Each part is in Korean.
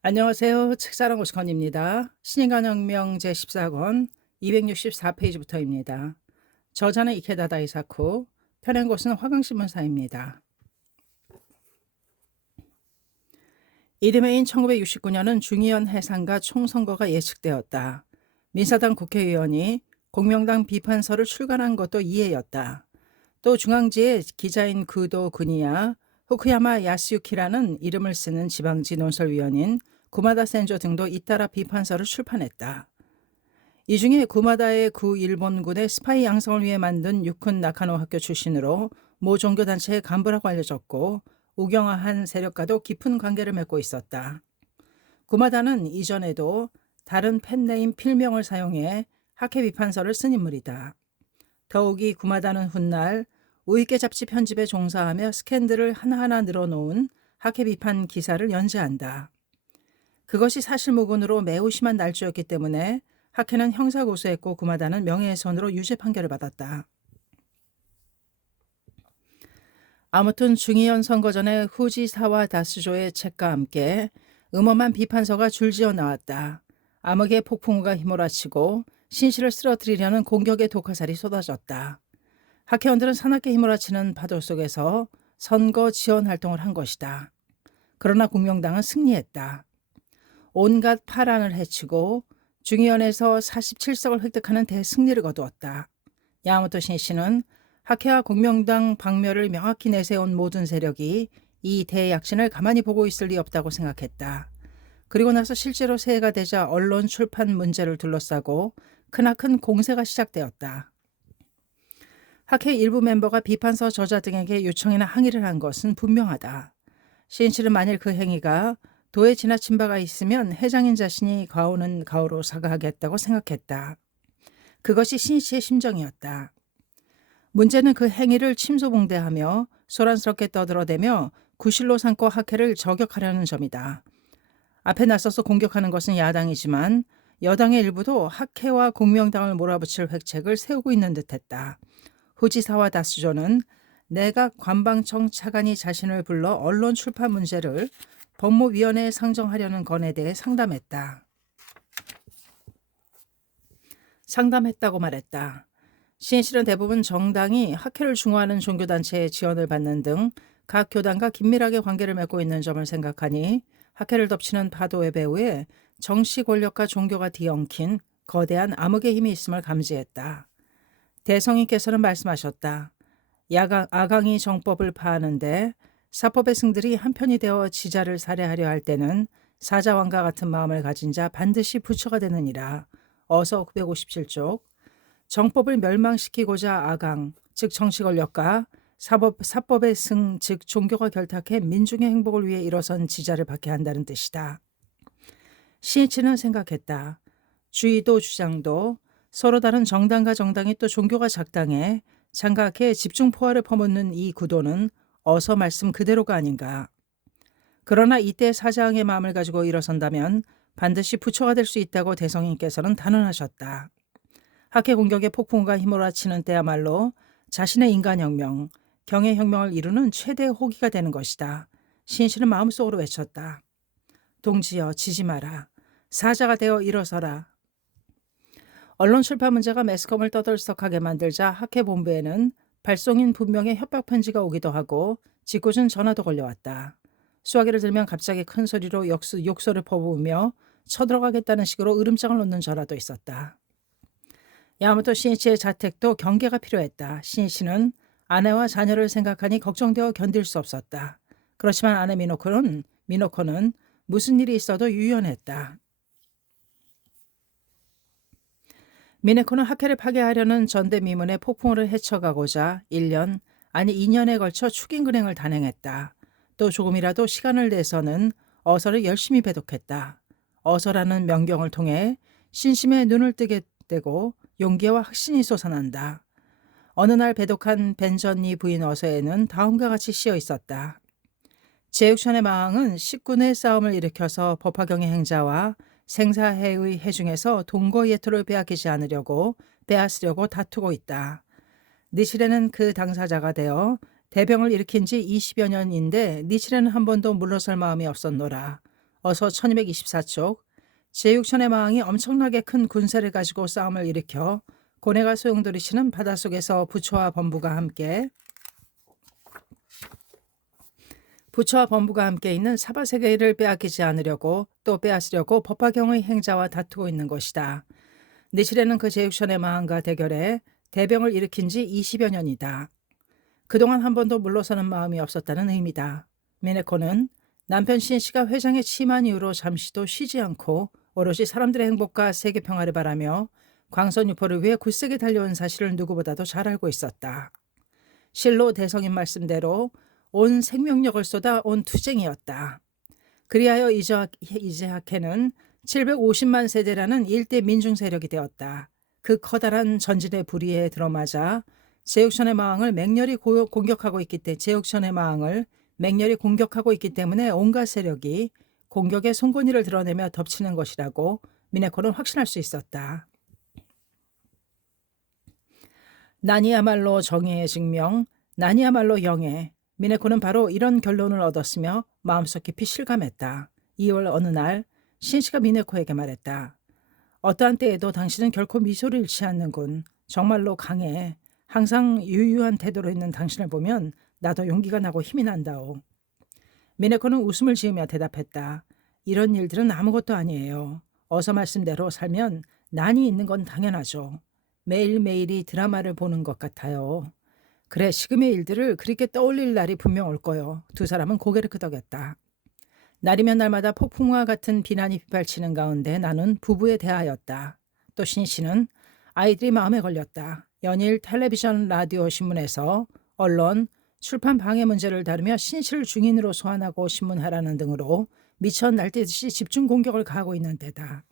안녕하세요. 책사랑 오스건입니다. 신인간혁명 제14권 264페이지부터입니다. 저자는 이케다다 이사쿠, 펴낸 곳은 화강신문사입니다. 이듬해인 1969년은 중의원 해산과 총선거가 예측되었다. 민사당 국회의원이 공명당 비판서를 출간한 것도 이해였다. 또 중앙지의 기자인 구도 구니야, 후쿠야마 야스유키라는 이름을 쓰는 지방지 논설위원인 구마다 센조 등도 잇따라 비판서를 출판했다. 이 중에 구마다의 구 일본군의 스파이 양성을 위해 만든 육군 나카노 학교 출신으로 모 종교단체의 간부라고 알려졌고 우경화한 세력과도 깊은 관계를 맺고 있었다. 구마다는 이전에도 다른 펜네임 필명을 사용해 학회 비판서를 쓴 인물이다. 더욱이 구마다는 훗날 우익계 잡지 편집에 종사하며 스캔들을 하나하나 늘어놓은 학회 비판 기사를 연재한다. 그것이 사실무근으로 매우 심한 날조였기 때문에 학회는 형사고소했고 구마다는 명예훼손으로 유죄 판결을 받았다. 아무튼 중의원 선거 전에 후지사와 다스조의 책과 함께 음험한 비판서가 줄지어 나왔다. 암흑의 폭풍우가 휘몰아치고 신시를 쓰러뜨리려는 공격의 독화살이 쏟아졌다. 학회원들은 사납게 휘몰아치는 파도 속에서 선거 지원 활동을 한 것이다. 그러나 공명당은 승리했다. 온갖 파란을 해치고 중의원에서 47석을 획득하는 대승리를 거두었다. 야마토 신씨는 학회와 공명당 박멸을 명확히 내세운 모든 세력이 이 대약진을 가만히 보고 있을 리 없다고 생각했다. 그리고 나서 실제로 새해가 되자 언론 출판 문제를 둘러싸고 크나큰 공세가 시작되었다. 학회 일부 멤버가 비판서 저자 등에게 요청이나 항의를 한 것은 분명하다. 신씨는 만일 그 행위가 도에 지나친 바가 있으면 회장인 자신이 과오는 과오로 사과하겠다고 생각했다. 그것이 신씨의 심정이었다. 문제는 그 행위를 침소봉대하며 소란스럽게 떠들어대며 구실로 삼고 학회를 저격하려는 점이다. 앞에 나서서 공격하는 것은 야당이지만 여당의 일부도 학회와 공명당을 몰아붙일 획책을 세우고 있는 듯했다. 후지사와 다스조는 내각 관방청 차관이 자신을 불러 언론 출판 문제를 법무위원회에 상정하려는 건에 대해 상담했다고 말했다. 신실은 대부분 정당이 학회를 중화하는 종교단체의 지원을 받는 등 각 교단과 긴밀하게 관계를 맺고 있는 점을 생각하니 학회를 덮치는 파도의 배후에 정치 권력과 종교가 뒤엉킨 거대한 암흑의 힘이 있음을 감지했다. 대성인께서는 말씀하셨다. 아강이 정법을 파하는데 사법의 승들이 한편이 되어 지자를 살해하려 할 때는 사자왕과 같은 마음을 가진 자 반드시 부처가 되느니라. 어서 957쪽. 정법을 멸망시키고자 아강, 즉 정치 권력과 사법의 승, 즉 종교가 결탁해 민중의 행복을 위해 일어선 지자를 박해한다는 뜻이다. 시인치는 생각했다. 주의도 주장도 서로 다른 정당과 정당이 또 종교가 작당해 장각해 집중 포화를 퍼붓는 이 구도는 어서 말씀 그대로가 아닌가. 그러나 이때 사자왕의 마음을 가지고 일어선다면 반드시 부처가 될 수 있다고 대성인께서는 단언하셨다. 학회 공격의 폭풍과 휘몰아치는 때야말로 자신의 인간혁명, 경애혁명을 이루는 최대의 호기가 되는 것이다. 신실은 마음속으로 외쳤다. 동지여 지지 마라. 사자가 되어 일어서라. 언론 출판 문제가 매스컴을 떠들썩하게 만들자 학회 본부에는 발송인 분명의 협박 편지가 오기도 하고 짓궂은 전화도 걸려왔다. 수화기를 들면 갑자기 큰 소리로 욕설을 퍼부으며 쳐들어가겠다는 식으로 으름장을 놓는 전화도 있었다. 야마토 신이치의 자택도 경계가 필요했다. 신이치는 아내와 자녀를 생각하니 걱정되어 견딜 수 없었다. 그렇지만 아내 미노코는 무슨 일이 있어도 유연했다. 미네코는 학회를 파괴하려는 전대미문의 폭풍우를 헤쳐가고자 1년, 아니 2년에 걸쳐 축인근행을 단행했다. 또 조금이라도 시간을 내서는 어서를 열심히 배독했다. 어서라는 명경을 통해 신심의 눈을 뜨게 되고 용기와 확신이 솟아난다. 어느 날 배독한 벤전니 부인 어서에는 다음과 같이 씌어 있었다. 제육천의 마왕은 식군의 싸움을 일으켜서 법화경의 행자와 생사해의 해중에서 동거 예토를 빼앗으려고 다투고 있다. 니칠레는 그 당사자가 되어 대병을 일으킨 지 20여 년인데 니칠레는 한 번도 물러설 마음이 없었노라. 어서 1224쪽 제6천의 마왕이 엄청나게 큰 군세를 가지고 싸움을 일으켜 고뇌가 소용돌이치는 바닷속에서 부처와 범부가 함께 있는 사바세계를 빼앗기지 않으려고 또 빼앗으려고 법화경의 행자와 다투고 있는 것이다. 느실에는 그 제6천의 마왕과 대결에 대병을 일으킨 지 20여 년이다. 그동안 한 번도 물러서는 마음이 없었다는 의미다. 미네코는 남편 신씨가 회장에 취임한 이후로 잠시도 쉬지 않고 오롯이 사람들의 행복과 세계 평화를 바라며 광선 유포를 위해 굳세게 달려온 사실을 누구보다도 잘 알고 있었다. 실로 대성인 말씀대로 온 생명력을 쏟아 온 투쟁이었다. 그리하여 이제 학회는 750만 세대라는 일대 민중 세력이 되었다. 그 커다란 전진의 불의에 들어맞아 제육천의 마왕을 맹렬히 공격하고 있기 때문에 온갖 세력이 공격의 송곳니를 드러내며 덮치는 것이라고 미네코는 확신할 수 있었다. 난이야말로 정의의 증명, 난이야말로 영예. 미네코는 바로 이런 결론을 얻었으며 마음속 깊이 실감했다. 2월 어느 날 신씨가 미네코에게 말했다. 어떠한 때에도 당신은 결코 미소를 잃지 않는군. 정말로 강해. 항상 유유한 태도로 있는 당신을 보면 나도 용기가 나고 힘이 난다오. 미네코는 웃음을 지으며 대답했다. 이런 일들은 아무것도 아니에요. 어서 말씀대로 살면 난이 있는 건 당연하죠. 매일매일이 드라마를 보는 것 같아요. 그래, 지금의 일들을 그렇게 떠올릴 날이 분명 올 거요. 두 사람은 고개를 끄덕였다. 날이면 날마다 폭풍과 같은 비난이 휘발치는 가운데 나는 부부에 대하였다. 또 신씨는 아이들이 마음에 걸렸다. 연일 텔레비전, 라디오, 신문에서 언론, 출판 방해 문제를 다루며 신씨를 중인으로 소환하고 신문하라는 등으로 미쳐 날뛰듯이 집중 공격을 가하고 있는 때다.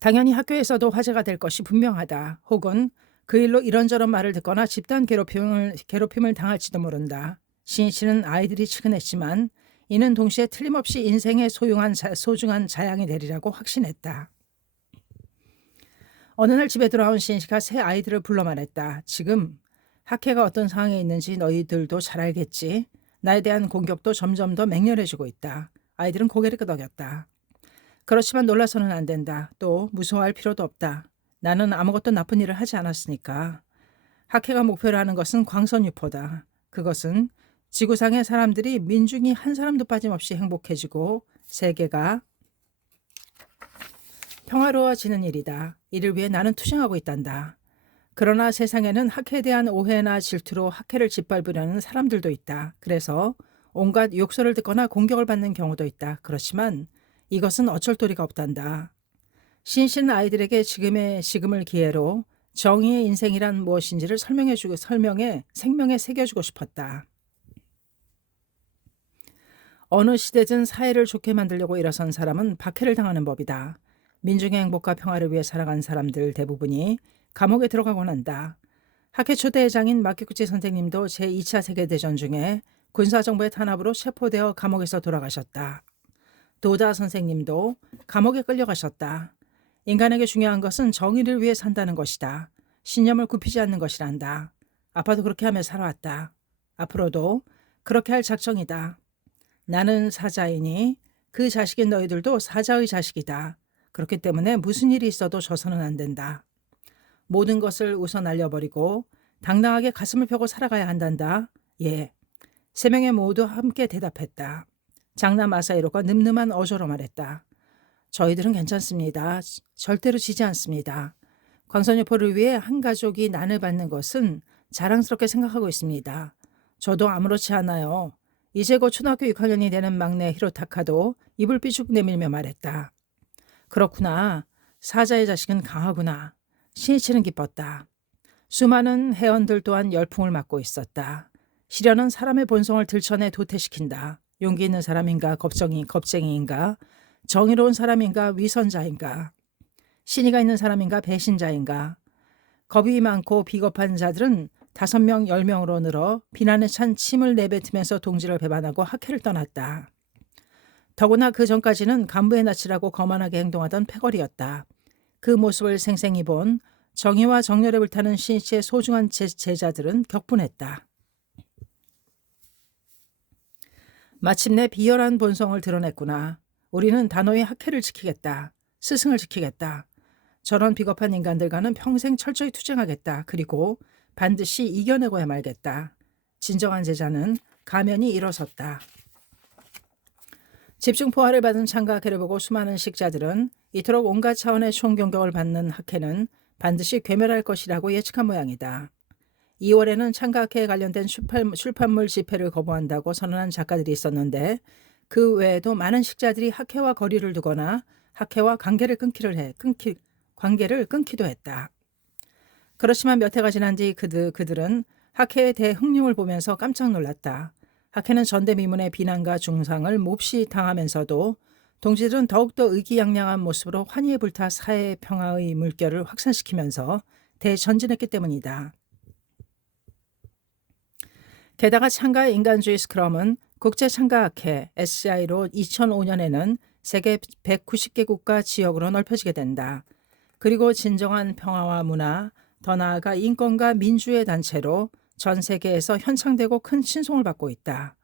당연히 학교에서도 화제가 될 것이 분명하다. 혹은 그 일로 이런저런 말을 듣거나 집단 괴롭힘을 당할지도 모른다. 신씨는 아이들이 측은했지만 이는 동시에 틀림없이 인생의 소중한 자양이 되리라고 확신했다. 어느 날 집에 돌아온 신씨가 새 아이들을 불러 말했다. 지금 학회가 어떤 상황에 있는지 너희들도 잘 알겠지. 나에 대한 공격도 점점 더 맹렬해지고 있다. 아이들은 고개를 끄덕였다. 그렇지만 놀라서는 안 된다. 또 무서워할 필요도 없다. 나는 아무것도 나쁜 일을 하지 않았으니까. 학회가 목표로 하는 것은 광선유포다. 그것은 지구상의 사람들이 민중이 한 사람도 빠짐없이 행복해지고 세계가 평화로워지는 일이다. 이를 위해 나는 투쟁하고 있단다. 그러나 세상에는 학회에 대한 오해나 질투로 학회를 짓밟으려는 사람들도 있다. 그래서 온갖 욕설을 듣거나 공격을 받는 경우도 있다. 그렇지만 이것은 어쩔 도리가 없단다. 신씨는 아이들에게 지금을 기회로 정의의 인생이란 무엇인지를 생명에 새겨주고 싶었다. 어느 시대든 사회를 좋게 만들려고 일어선 사람은 박해를 당하는 법이다. 민중의 행복과 평화를 위해 살아간 사람들 대부분이 감옥에 들어가곤 한다. 학회 초대회장인 마키구치 선생님도 제2차 세계대전 중에 군사정부의 탄압으로 체포되어 감옥에서 돌아가셨다. 도다 선생님도 감옥에 끌려가셨다. 인간에게 중요한 것은 정의를 위해 산다는 것이다. 신념을 굽히지 않는 것이란다. 아빠도 그렇게 하며 살아왔다. 앞으로도 그렇게 할 작정이다. 나는 사자이니 그 자식인 너희들도 사자의 자식이다. 그렇기 때문에 무슨 일이 있어도 져서는 안 된다. 모든 것을 우선 날려버리고 당당하게 가슴을 펴고 살아가야 한단다. 예. 세 명의 모두 함께 대답했다. 장남 아사히로가 늠름한 어조로 말했다. 저희들은 괜찮습니다. 절대로 지지 않습니다. 광선유포를 위해 한 가족이 난을 받는 것은 자랑스럽게 생각하고 있습니다. 저도 아무렇지 않아요. 이제 곧 초등학교 6학년이 되는 막내 히로타카도 입을 삐죽 내밀며 말했다. 그렇구나. 사자의 자식은 강하구나. 신이치는 기뻤다. 수많은 회원들 또한 열풍을 맞고 있었다. 시련은 사람의 본성을 들춰내 도태시킨다. 용기 있는 사람인가 겁쟁이인가 정의로운 사람인가 위선자인가 신의가 있는 사람인가 배신자인가 겁이 많고 비겁한 자들은 5명 10명으로 늘어 비난에 찬 침을 내뱉으면서 동지를 배반하고 학회를 떠났다. 더구나 그 전까지는 간부의 낯이라고 거만하게 행동하던 패거리였다. 그 모습을 생생히 본 정의와 정열에 불타는 신씨의 소중한 제자들은 격분했다. 마침내 비열한 본성을 드러냈구나. 우리는 단호히 학회를 지키겠다. 스승을 지키겠다. 저런 비겁한 인간들과는 평생 철저히 투쟁하겠다. 그리고 반드시 이겨내고야 말겠다. 진정한 제자는 가면이 일어섰다. 집중포화를 받은 창가 학회를 보고 수많은 식자들은 이토록 온갖 차원의 총경격을 받는 학회는 반드시 괴멸할 것이라고 예측한 모양이다. 2월에는 창가 학회에 관련된 출판물 집회를 거부한다고 선언한 작가들이 있었는데 그 외에도 많은 식자들이 학회와 거리를 두거나 학회와 관계를 끊기도 했다. 그렇지만 몇 해가 지난 뒤 그들은 학회의 대흥룡을 보면서 깜짝 놀랐다. 학회는 전대미문의 비난과 중상을 몹시 당하면서도 동지들은 더욱더 의기양양한 모습으로 환희에 불타 사회 평화의 물결을 확산시키면서 대전진했기 때문이다. 게다가 창가의 인간주의 스크럼은 국제창가학회 SCI로 2005년에는 세계 190개국가 지역으로 넓혀지게 된다. 그리고 진정한 평화와 문화, 더 나아가 인권과 민주의 단체로 전 세계에서 현창되고 큰 신송을 받고 있다.